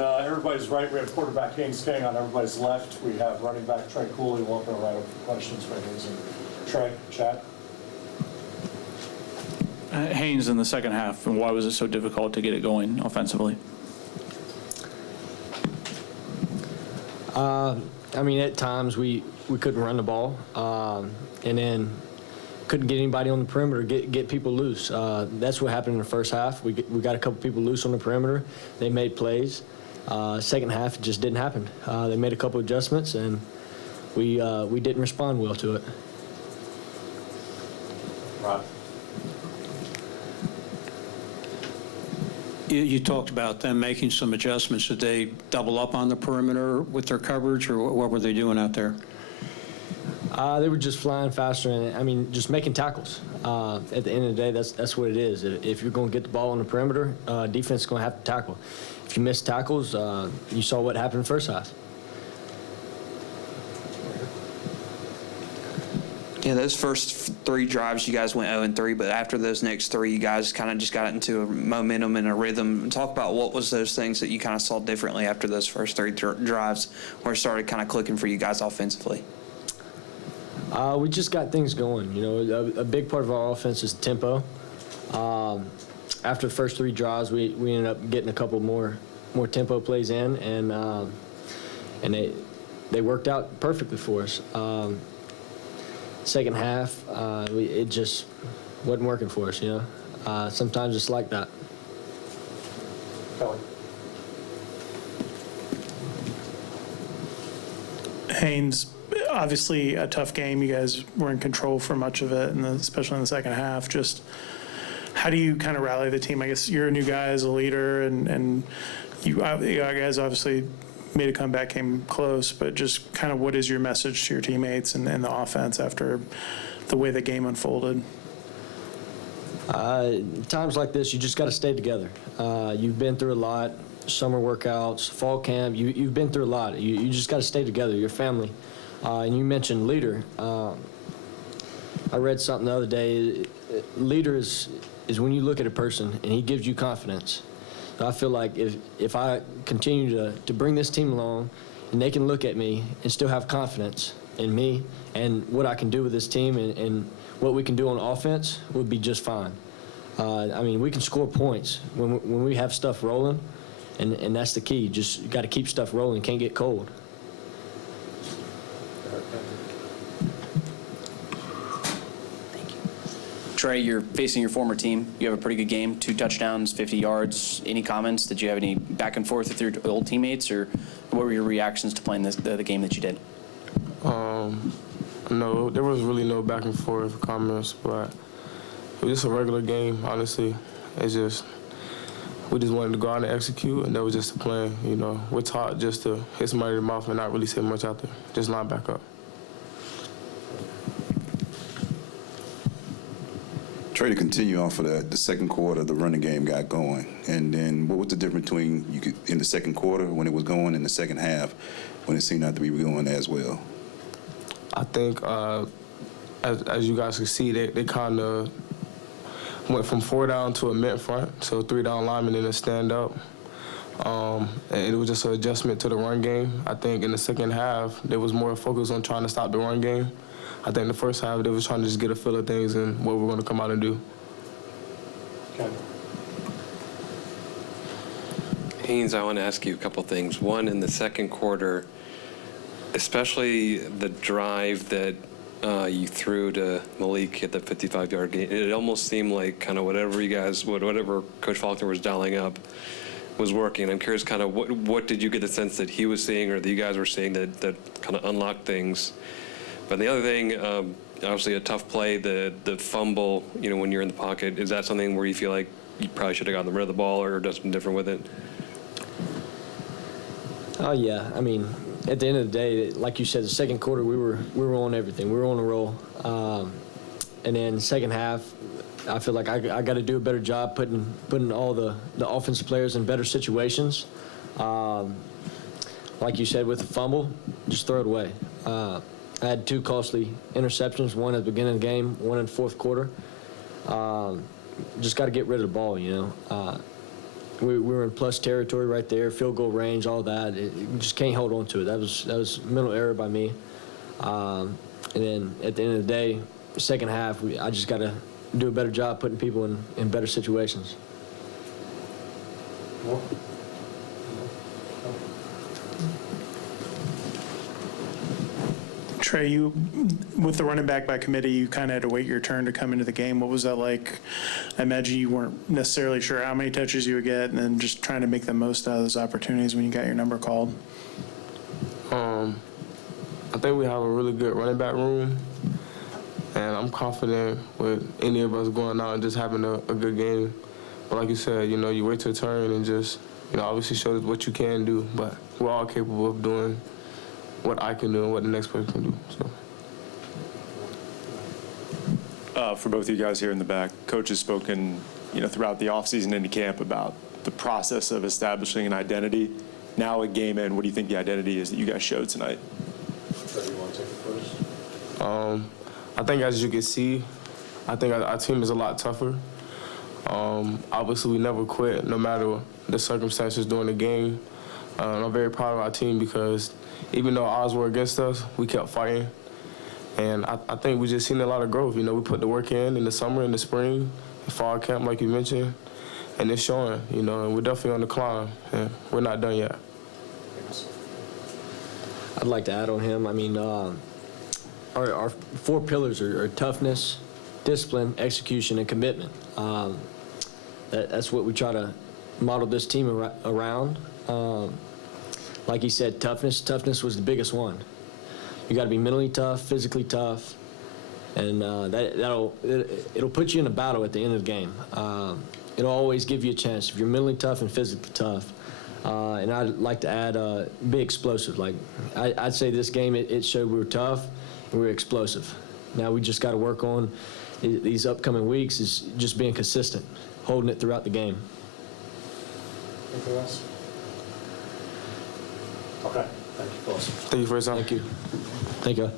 On everybody's right, we have quarterback Haynes King. On everybody's left, we have running back Trey Cooley. We'll open it right up for questions for Haynes and Trey. Chad? Haynes in the second half, and why was it so difficult to get it going offensively? I mean, at times we couldn't run the ball, and then couldn't get anybody on the perimeter, get people loose. That's what happened in the first half. We got a couple people loose on the perimeter. They made plays. Second half, it just didn't happen. They made a couple adjustments, and we didn't respond well to it. Rod? You talked about them making some adjustments. Did they double up on the perimeter with their coverage, or what were they doing out there? They were just flying faster, and I mean, just making tackles. At the end of the day, that's what it is. If you're going to get the ball on the perimeter, defense is going to have to tackle. If you miss tackles, you saw what happened in the first half. Yeah, those first 3 drives, you guys went 0-3, but after those next 3, you guys kind of just got into a momentum and a rhythm. Talk about what was those things that you kind of saw differently after those first 3 drives where it started kind of clicking for you guys offensively. We just got things going. You know, a big part of our offense is tempo. After the first 3 drives, we ended up getting a couple more tempo plays in, and they worked out perfectly for us. Second half, it just wasn't working for us, you know. Sometimes it's like that. Kelly? Haynes, obviously a tough game. You guys were in control for much of it, and especially in the second half. Just how do you kind of rally the team? I guess you're a new guy as a leader, and you guys obviously made a comeback, came close, but just kind of what is your message to your teammates and the offense after the way the game unfolded? Times like this, you just got to stay together. You've been through a lot, summer workouts, fall camp. You've been through a lot. You just got to stay together, your family. And you mentioned leader. I read something the other day. Leader is when you look at a person and he gives you confidence. I feel like if I continue to bring this team along and they can look at me and still have confidence in me and what I can do with this team and what we can do on offense, would be just fine. I mean, we can score points when we have stuff rolling, and that's the key. You got to keep stuff rolling. Can't get cold. Trey, you're facing your former team. You have a pretty good game, 2 touchdowns, 50 yards. Any comments? Did you have any back and forth with your old teammates, or what were your reactions to playing the game that you did? No, there was really no back and forth comments, but it was just a regular game, honestly. It's just, we just wanted to go out and execute, and that was just the plan, you know. We're taught just to hit somebody in the mouth and not really say much out there, just line back up. Trey, to continue off of that, the second quarter, the running game got going. And then what was the difference between in the second quarter when it was going and the second half when it seemed not to be going as well? I think, as you guys can see, they kind of went from 4 down to a mid front, so 3 down linemen in a stand up. And it was just an adjustment to the run game. I think in the second half, there was more focus on trying to stop the run game. I think the first half, they was trying to just get a feel of things and what we're going to come out and do. Okay. Haynes, I want to ask you a couple things. One, in the second quarter, especially the drive that you threw to Malik at the 55-yard game, it almost seemed like kind of whatever Coach Faulkner was dialing up was working. I'm curious kind of what did you get the sense that he was seeing or that you guys were seeing that kind of unlocked things? But the other thing, obviously a tough play, the fumble, you know, when you're in the pocket, is that something where you feel like you probably should have gotten rid of the ball or done something different with it? Oh, yeah. I mean, at the end of the day, like you said, the second quarter, we were on everything. We were on a roll. And then second half, I feel like I got to do a better job putting all the offensive players in better situations. Like you said, with the fumble, just throw it away. I had 2 costly interceptions, one at the beginning of the game, one in the fourth quarter. Just got to get rid of the ball, you know. we were in plus territory right there, field goal range, all that. You just can't hold on to it. That was mental error by me. And then at the end of the day, second half, I just got to do a better job putting people in better situations. More? Trey, you, with the running back by committee, you kind of had to wait your turn to come into the game. What was that like? I imagine you weren't necessarily sure how many touches you would get, and then just trying to make the most out of those opportunities when you got your number called. I think we have a really good running back room, and I'm confident with any of us going out and just having a good game. But like you said, you know, you wait your turn and just, you know, obviously show what you can do. But we're all capable of doing what I can do and what the next player can do. So. For both of you guys here in the back, Coach has spoken, you know, throughout the offseason into camp about the process of establishing an identity. Now at game end, what do you think the identity is that you guys showed tonight? You want to take it first? I think as you can see, I think our team is a lot tougher. Obviously, we never quit, no matter the circumstances during the game. I'm very proud of our team because even though odds were against us, we kept fighting. And I think we just seen a lot of growth. You know, we put the work in the summer, in the spring, the fall camp, like you mentioned, and it's showing, you know, and we're definitely on the climb, and we're not done yet. I'd like to add on him. I mean, our 4 pillars are toughness, discipline, execution, and commitment. That's what we try to model this team around. Like he said, toughness was the biggest one. You got to be mentally tough, physically tough, and it'll put you in a battle at the end of the game. It'll always give you a chance if you're mentally tough and physically tough. And I'd like to add be explosive. Like I'd say this game, it showed we were tough and we were explosive. Now we just got to work on these upcoming weeks is just being consistent, holding it throughout the game. Anything else? Okay, thank you, Phyllis. Thank you for your time. Thank you. Thank you.